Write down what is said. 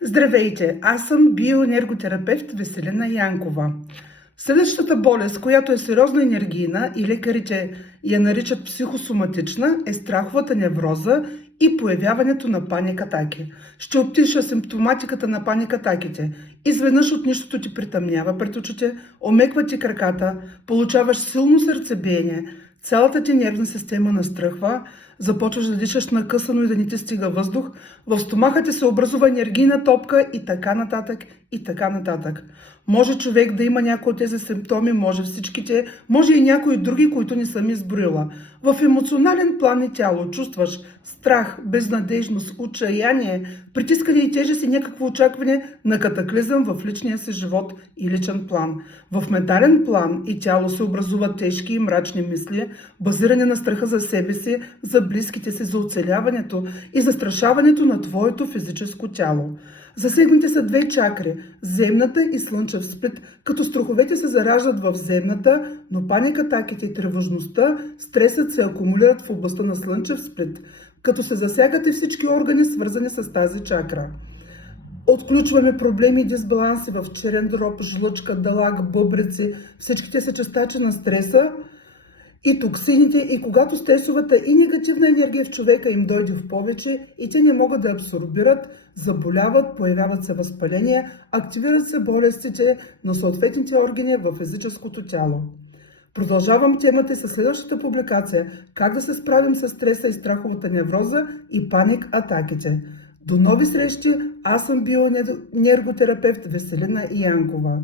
Здравейте, аз съм биоенерготерапевт Веселина Янкова. Следващата болест, която е сериозно енергийна и лекарите я наричат психосоматична, е страховата невроза и появяването на паникатаки. Ще опиша симптоматиката на паникатаките. Изведнъж от нищото ти притъмнява пред очите, омеква ти краката, получаваш силно сърцебиение, цялата ти нервна система настръхва, започваш да дишаш накъсано и да не ти стига въздух, в стомаха ти се образува енергийна топка и така нататък, и така нататък. Може човек да има някои от тези симптоми, може всичките, може и някои други, които не съм изброила. В емоционален план и тяло чувстваш страх, безнадежност, отчаяние, притискане и тежест и някакво очакване на катаклизъм в личния си живот и личен план. В ментален план и тяло се образуват тежки и мрачни мисли, базирани на страха за себе си, за близките си, за оцеляването и застрашаването на твоето физическо тяло. Засегнати са две чакри – земната и слънчев сплит, като страховете се зараждат в земната, но паникатаките и тревожността, стресът се акумулират в областта на слънчев сплит, като се засягат и всички органи, свързани с тази чакра. Отключваме проблеми и дисбаланси в черен дроб, жлъчка, дълак, бъбреци, всичките са частачи на стреса и токсините, и когато стресовата и негативна енергия в човека им дойде в повече и те не могат да абсорбират, заболяват, появяват се възпаления, активират се болестите на съответните органи в физическото тяло. Продължавам темата и със следващата публикация как да се справим с стреса и страховата невроза и паник атаките. До нови срещи, аз съм биоенерготерапевт Веселина Янкова.